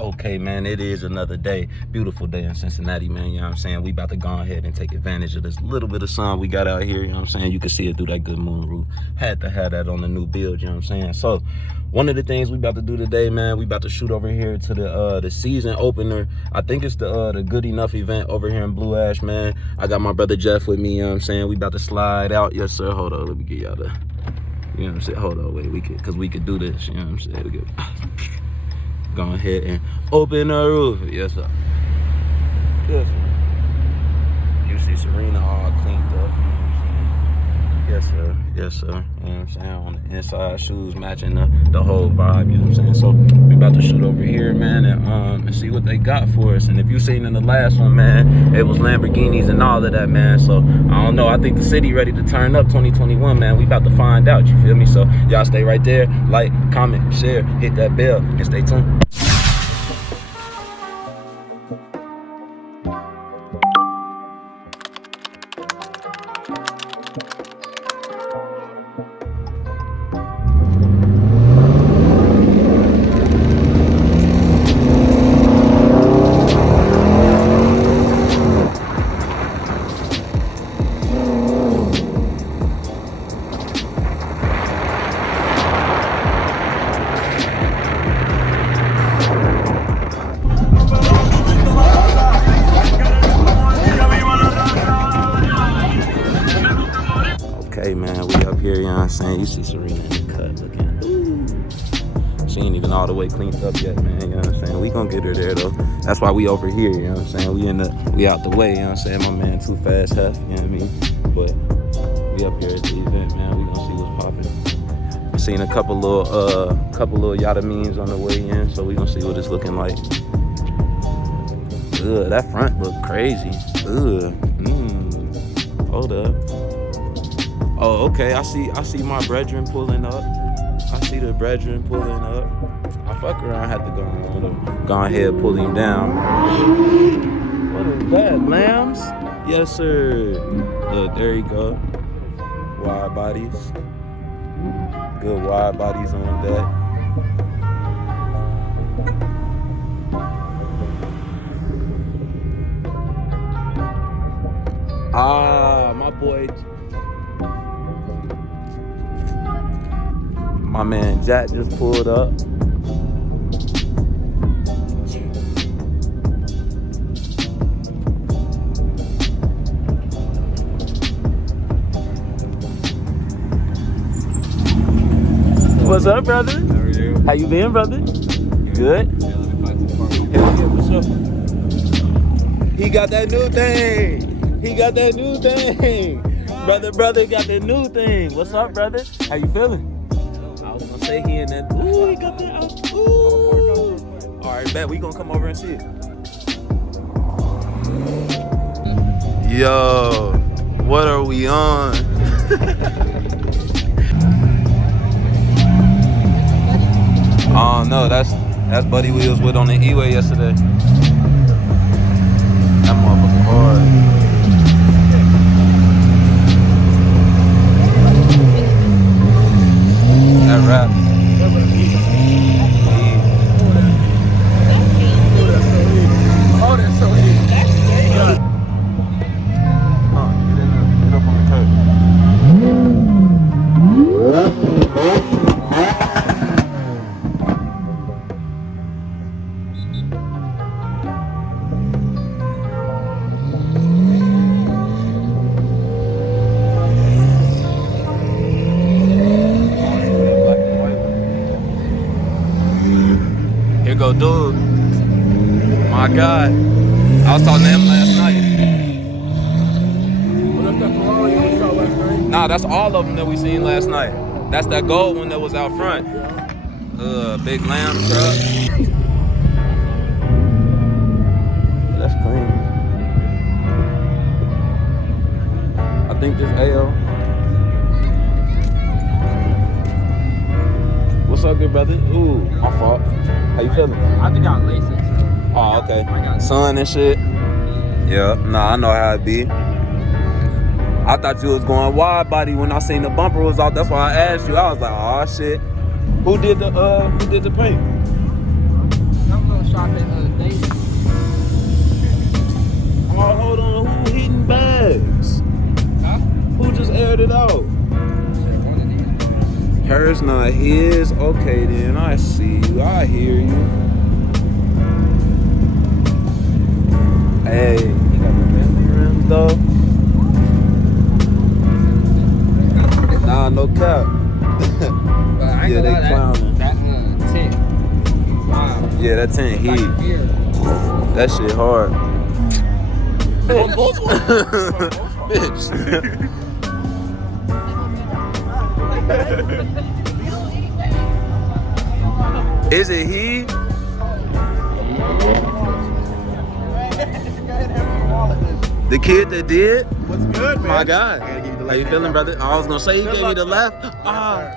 Okay, man, it is another day. Beautiful day in Cincinnati, man. You know what I'm saying? We about to go ahead and take advantage of this little bit of sun we got out here. You know what I'm saying? You can see it through that good moon roof. Had to have that on the new build, you know what I'm saying? So, one of the things we about to do today, man, we about to shoot over here to the season opener. I think it's the Good Enough event over here in Blue Ash, man. I got my brother Jeff with me, you know what I'm saying? We about to slide out. Yes, sir. Hold on. Let me get y'all the, you know what I'm saying? Hold on. Wait, because we could do this, you know what I'm saying? We could go ahead and open the roof. Yes, sir. Yes, sir. You see Serena all cleaned up. You know what I'm saying? Yes, sir. Yes, sir. You know what I'm saying? On the inside, shoes matching the whole vibe. You know what I'm saying? So we about to shoot over here, man, and see what they got for us. And if you seen in the last one, man, it was Lamborghinis and all of that, man. So I don't know. I think the city ready to turn up 2021, man. We about to find out. You feel me? So y'all stay right there. Like, comment, share, hit that bell, and stay tuned. Okay, man, we up here, you know what I'm saying? You see Serena in the cut looking, ooh. She ain't even all the way cleaned up yet, man, you know what I'm saying? We gonna get her there, though. That's why we over here, you know what I'm saying? We out the way, you know what I'm saying? My man Too Fast Huff, you know what I mean? But we up here at the event, man. We gonna see what's popping. I seen a couple little yada memes on the way in, so we gonna see what it's looking like. Ugh, that front look crazy. Ugh, hold up. Oh, okay, I see my brethren pulling up. I see the brethren pulling up. I fuck around, had to go ahead, pull him down. What is that, lambs? Yes, sir. Look, there you go. Wide bodies. Good wide bodies on that. Ah, my boy. My man Jack just pulled up. What's up, brother? How are you? How you been, brother? Good? Yeah, let me find some parking. Hell yeah, what's up? He got that new thing. He got that new thing. Brother got that new thing. What's up, brother? How you feeling? I was gonna say he in that. Ooh, he got that. Ooh. All right, bet we gonna come over and see it. Yo, what are we on? Oh no, that's Buddy we was with on the E-way yesterday. That motherfucker hard. That rap. Oh, that's so easy. Get up on the curb. Here go dude. My God. I was talking to him last night. Well, that's that Ferrari we saw last night. Nah, that's all of them that we seen last night. That's that gold one that was out front. Big lamb truck. That's clean. I think this AO. What's up, good brother? Ooh, my fault. How you feeling? I think I laced it. So. Oh, okay. I got Sun and shit. Yeah, nah, I know how it be. I thought you was going wide body when I seen the bumper was out. That's why I asked you. I was like, oh shit. Who did the paint? That not his. Okay, then I see you. I hear you. Hey, he got the Bentley rims though. Nah, no cap. But I ain't Yeah, they gonna lie, clowning. that tent. Wow. Yeah, that tent Like heat. here. That shit hard. Bitch. Is it he? The kid that did? What's good, man? My God. I gotta give you the How you feeling, brother? I was gonna say you Good gave me luck, the sir. left. Yes, Ah.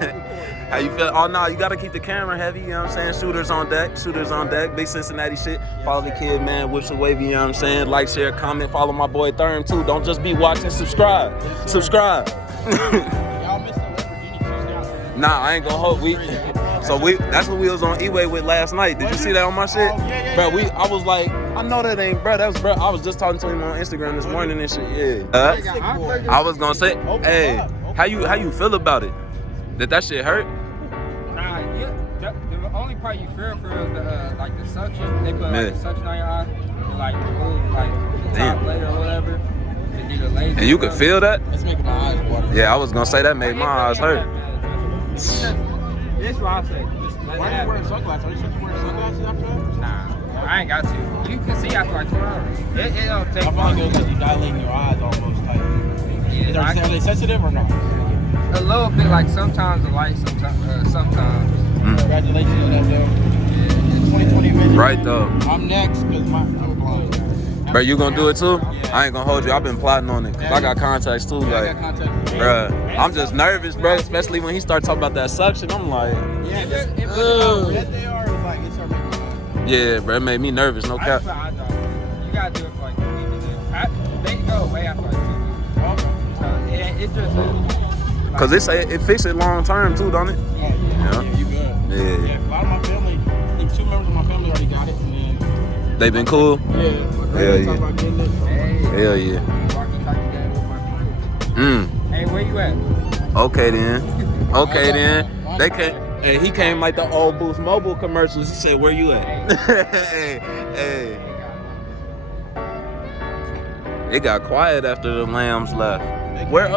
sir. How you feel? Oh no, you gotta keep the camera heavy, you know what I'm saying? Shooters on deck, shooters on deck, big Cincinnati shit. Follow the kid, man, whips a wavy, you know what I'm saying? Like, share, comment, follow my boy Therm too. Don't just be watching, subscribe. Subscribe. Y'all missed the Lamborghini Tuesday out there. Nah, I ain't gonna hold that's what we was on E-Way with last night. Did you see that on my shit? Oh, yeah, Bro, yeah. I was like, I know that ain't bro, that's bro. I was just talking to him on Instagram this morning and shit, yeah. I was gonna say, hey, how you feel about it? That shit hurt? Nah, the only part you fear for is the like the suction. They put like Man. the suction on your eye and like move like the Damn. top layer or whatever. They do the laser. And you could feel that? It's making my eyes water. Yeah, I was gonna say that made my eyes hurt. This is what I say. Just let Why it are you wearing happen. sunglasses? Are you supposed to wear sunglasses after that? Nah, I ain't got to. You can see after like 2 hours. It don't take I long. find it like you dilating your eyes almost tight. Yeah, Are they sensitive or not? a little bit like sometimes the light, sometimes. Congratulations on that, though. 2020 vision. Right though. I'm next because I'm blind. Bro, you gonna do it too? Yeah. I ain't gonna hold you. I've been plotting on it. Cause I got contacts too. Yeah, I Like, got contact. bruh, I'm just nervous, bro. Especially when he start talking about that suction. I'm like, Yeah, just It- how red they are is like it's our making yeah, bro. It made me nervous. No I cap. prefer eye drops. You gotta do it for like a week and then they go away after like 2 weeks. Okay. So it just Cause it fix it long term too, don't it? Oh, yeah. Yeah. You good. Yeah. Yeah, a lot of my family, I think 2 members of my family already got it. And then, They been cool. yeah, my Hell grandma yeah. talking about getting it. Hey, Hell yeah. walkie-talkie game with my friends. Hey, where you at? Okay then. Okay then. They came. Hey, he came like the old Boost Mobile commercials. He said, "Where you at?" hey. It got quiet after the lambs left. Where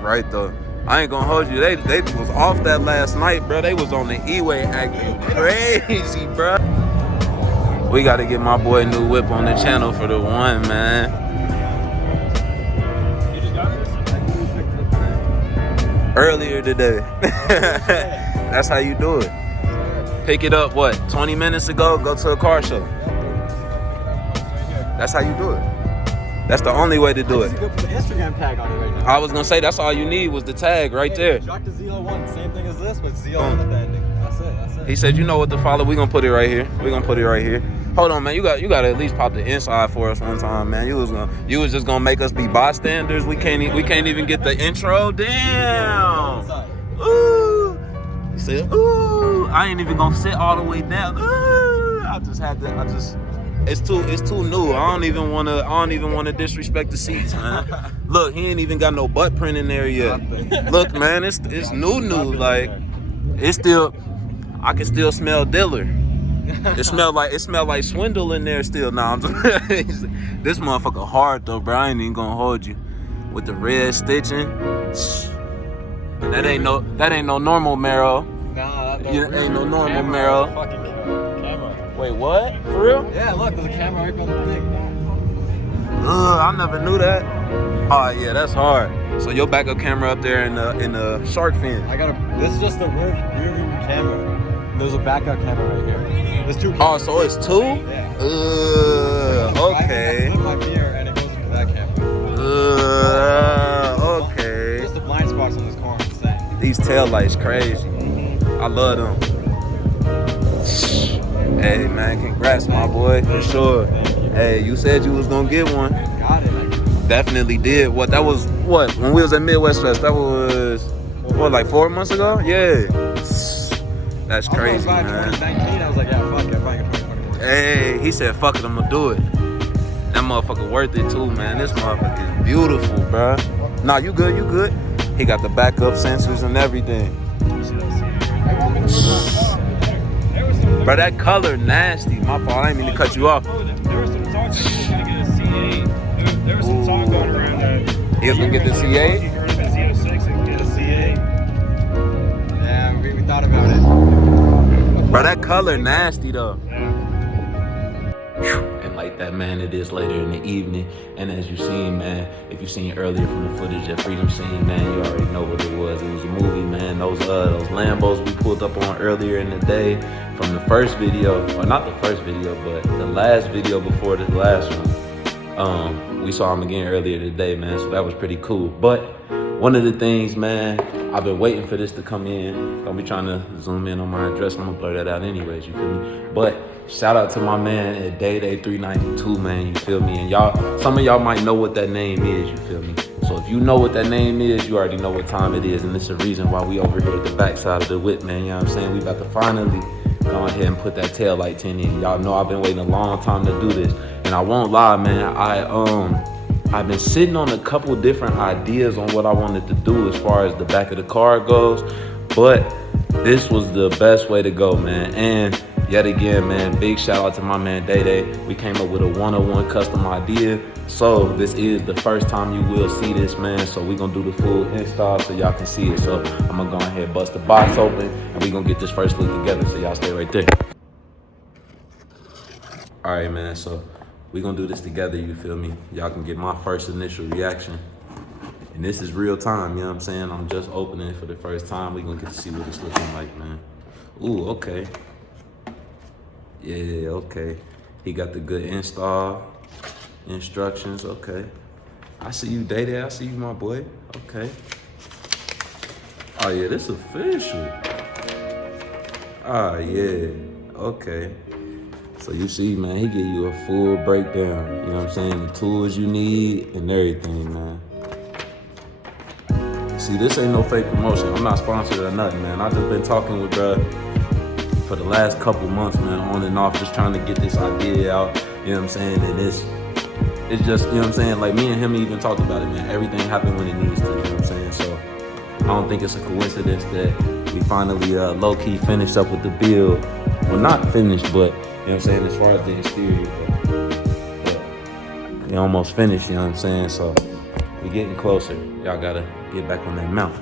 Right though. I ain't gonna hold you. They was off that last night, bro. They was on the E-Way acting crazy, bro. We gotta get my boy New Whip on the channel for the one, man. You just got this? Earlier today. That's how you do it. Pick it up, what, 20 minutes ago? Go to a car show. That's how you do it. That's the only way to do it. You put the Instagram tag on it right now. I was gonna say that's all you need was the tag right there. Drop the ZL1, same thing as this, but ZL on the banding. That's it. He said, you know what to follow. We gonna put it right here. We gonna put it right here. Hold on, man. You gotta at least pop the inside for us one time, man. You was just gonna make us be bystanders. We can't even get the intro. Damn. Ooh. He said, ooh. I ain't even gonna sit all the way down. Ooh. It's too new. I don't even wanna disrespect the seats, man. Look, he ain't even got no butt print in there yet. Look, man, it's new. Like, it's still, I can still smell Diller. It smell like swindle in there still. Nah, I'm just, this motherfucker hard though, bro. I ain't even gonna hold you. With the red stitching. And that ain't no normal marrow. Nah, that Ain't no normal marrow. Fucking camera. Wait, what? For real? Yeah, look, there's a camera right behind the thing. I never knew that. Oh yeah, that's hard. So your backup camera up there in the shark fin. This is just the rear view camera. There's a backup camera right here. There's 2 Oh, cameras. so it's 2? Yeah. Okay. I flip my mirror and it goes into that camera. Okay. Just the blind spots on this car are insane. These tail lights crazy. I love them. Hey man, congrats my boy, for sure. Hey, you said you was gonna get one. Got it. Definitely did. That was when we was at Midwest Fest, that was like 4 months ago? Yeah. That's crazy, I was man. 2019. I was like, yeah, fuck it, I'm buying a 2021. Hey, he said, fuck it, I'm gonna do it. That motherfucker worth it too, man. This motherfucker is beautiful, bruh. Nah, you good. He got the backup sensors and everything. Bro, that color nasty. My fault. I didn't mean to cut you off. There was some talk that he was gonna get a C8. There was some talk going around that He was gonna get the he C8? could run the Z06 and get a C8. Yeah, we thought about it. Bro, that color nasty though. Yeah. And like that, man, it is later in the evening. And as you seen, man, if you seen earlier from the footage at Freedom Scene, man, you already know what it was. It was a movie, man. Those Lambos we pulled up on earlier in the day from the first video, or not the first video, but the last video before the last one. We saw him again earlier today, man, so that was pretty cool. But one of the things, man, I've been waiting for this to come in. Don't be trying to zoom in on my address. I'm gonna blur that out anyways, you feel me? But shout out to my man at Day392, man, you feel me? And y'all, some of y'all might know what that name is, you feel me? So if you know what that name is, you already know what time it is. And it's a reason why we over here at the backside of the whip, man, you know what I'm saying? We about to finally go ahead and put that tail light tint in. Y'all know I've been waiting a long time to do this. And I won't lie, man, I've been sitting on a couple different ideas on what I wanted to do as far as the back of the car goes, but this was the best way to go, man. And yet again, man, big shout out to my man Day. We came up with a one-on-one custom idea. So this is the first time you will see this, man. So we gonna do the full install so y'all can see it. So I'm gonna go ahead and bust the box open and we gonna get this first look together. So y'all stay right there. All right, man, so we gonna do this together, you feel me? Y'all can get my first initial reaction. And this is real time, you know what I'm saying? I'm just opening it for the first time. We gonna get to see what it's looking like, man. Ooh, okay. Yeah, okay. He got the good install instructions, okay. I see you, Day. I see you, my boy. Okay. Oh yeah, this official. Ah yeah, okay. So you see, man, he give you a full breakdown. You know what I'm saying? The tools you need and everything, man. See, this ain't no fake promotion. I'm not sponsored or nothing, man. I just been talking with bruh for the last couple months, man, on and off, just trying to get this idea out. You know what I'm saying? And it's just, you know what I'm saying? Like me and him even talked about it, man. Everything happened when it needs to, you know what I'm saying? So I don't think it's a coincidence that we finally low-key finished up with the build. Well, not finished, but you know what I'm saying, as far as the exterior, but we almost finished, you know what I'm saying? So we getting closer. Y'all gotta get back on that mount.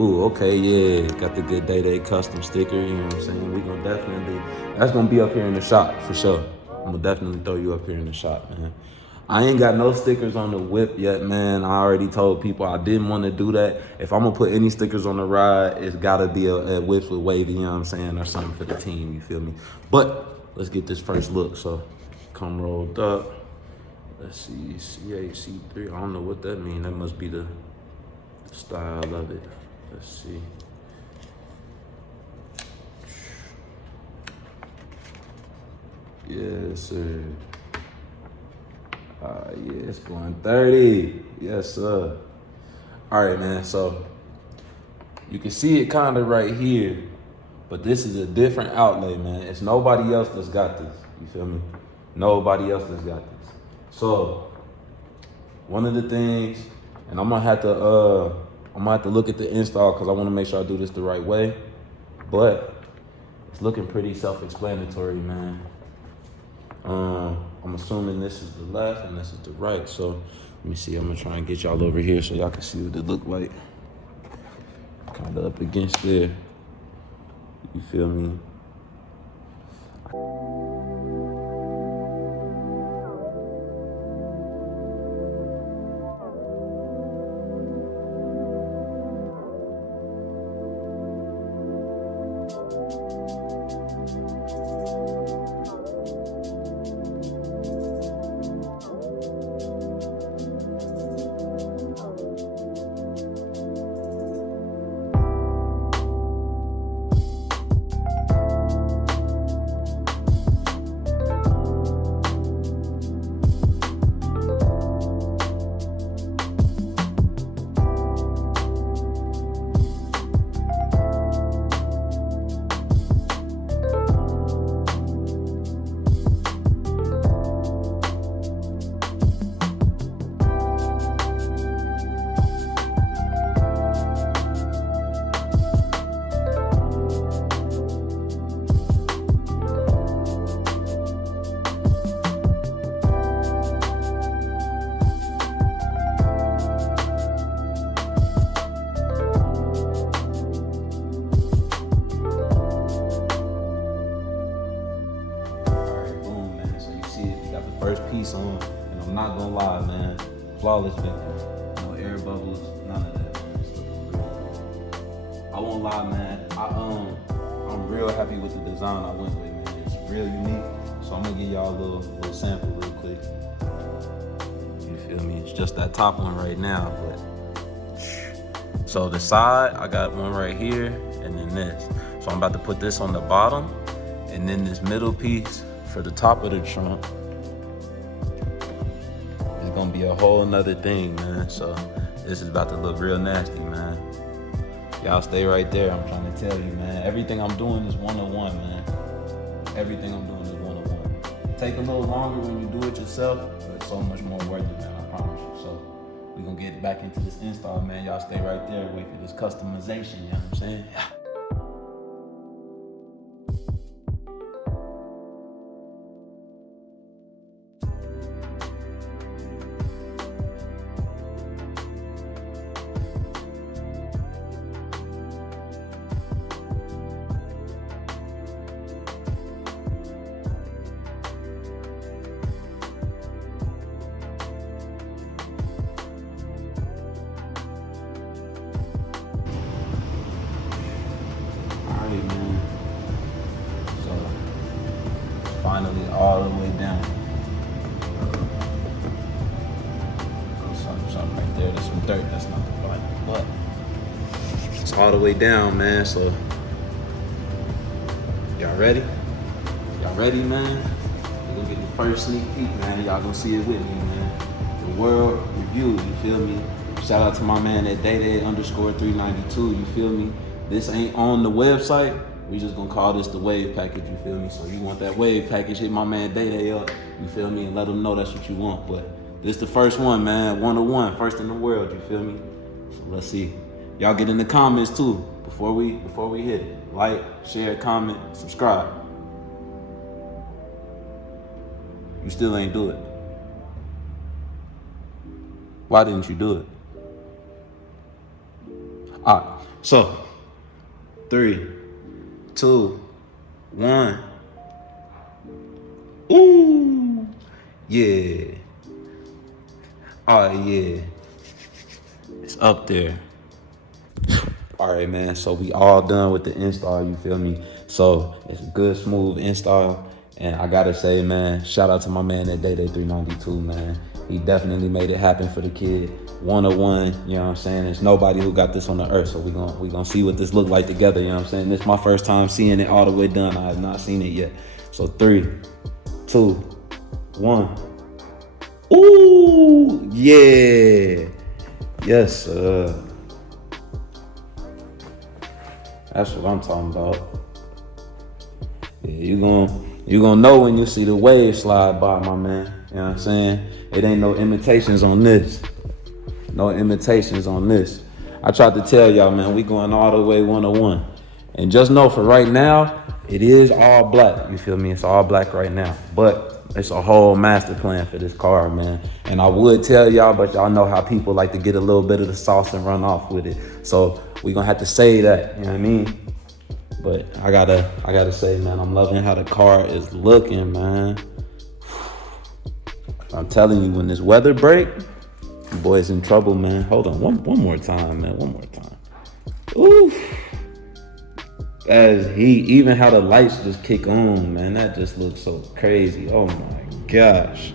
Ooh, okay, yeah, got the good Day custom sticker, you know what I'm saying? We gonna definitely, that's gonna be up here in the shop for sure. I'm gonna definitely throw you up here in the shop, man. I ain't got no stickers on the whip yet, man. I already told people I didn't want to do that. If I'm gonna put any stickers on the ride, it's gotta be a whip with wavy, you know what I'm saying, or something for the team, you feel me? But let's get this first look. So come rolled up. Let's see, C8, C3. I don't know what that means. That must be the style of it. Let's see. Yes, sir. Yeah, it's going 30. Yes, sir. All right, man. So you can see it kind of right here, but this is a different outlay, man. It's nobody else that's got this. You feel me? Nobody else that's got this. So one of the things, and I'm gonna have to look at the install because I want to make sure I do this the right way. But it's looking pretty self-explanatory, man. I'm assuming this is the left and this is the right. So let me see. I'm gonna try and get y'all over here so y'all can see what it look like. Kind of up against there. You feel me? piece on, and I'm not gonna lie, man, flawless victory. No air bubbles, none of that. Man. It's looking real. I won't lie, man. I'm real happy with the design I went with, man. It's real unique. So I'm gonna give y'all a little sample real quick. You feel me? It's just that top one right now, but. So the side, I got one right here, and then this. So I'm about to put this on the bottom, and then this middle piece for the top of the trunk. It's gonna be a whole nother thing, man. So this is about to look real nasty, man. Y'all stay right there. I'm trying to tell you, man. Everything I'm doing is one-on-one, man. Everything I'm doing is one-on-one. Take a little longer when you do it yourself, but it's so much more worth it, man. I promise you. So we're gonna get back into this install, man. Y'all stay right there. Wait for this customization, you know what I'm saying? Alright, man. So finally all the way down. Something right there. There's some dirt. That's not the final, but it's all the way down, man. So y'all ready? Y'all ready, man? We're gonna get the first sneak peek, man. Y'all gonna see it with me, man. The world review, you feel me? Shout out to my man at Day_392, you feel me? This ain't on the website. We just gonna call this the wave package, you feel me? So you want that wave package, hit my man Day up, you feel me? And let him know that's what you want. But this the first one, man, 101, first in the world, you feel me? So let's see. Y'all get in the comments too, before we hit it. Like, share, comment, subscribe. You still ain't do it. Why didn't you do it? All right, so 3, 2, 1. Ooh, yeah. Oh yeah, it's up there. All right, man, so we all done with the install, you feel me? So it's a good, smooth install. And I gotta say, man, shout out to my man at Day392, man. He definitely made it happen for the kid. 101, you know what I'm saying? There's nobody who got this on the earth, so we gonna see what this look like together, you know what I'm saying? This is my first time seeing it all the way done. I have not seen it yet. So 3, 2, 1. Ooh, yeah. Yes, sir. That's what I'm talking about. Yeah, you gonna know when you see the wave slide by, my man. You know what I'm saying? It ain't no imitations on this. No imitations on this. I tried to tell y'all, man, we going all the way 101. And just know for right now, it is all black. You feel me? It's all black right now. But it's a whole master plan for this car, man. And I would tell y'all, but y'all know how people like to get a little bit of the sauce and run off with it. So we gonna have to say that, you know what I mean? But I gotta say, man, I'm loving how the car is looking, man. I'm telling you, when this weather break, you boys in trouble, man. Hold on, one more time, man, one more time. Ooh, as he, even how the lights just kick on, man, that just looks so crazy. Oh my gosh.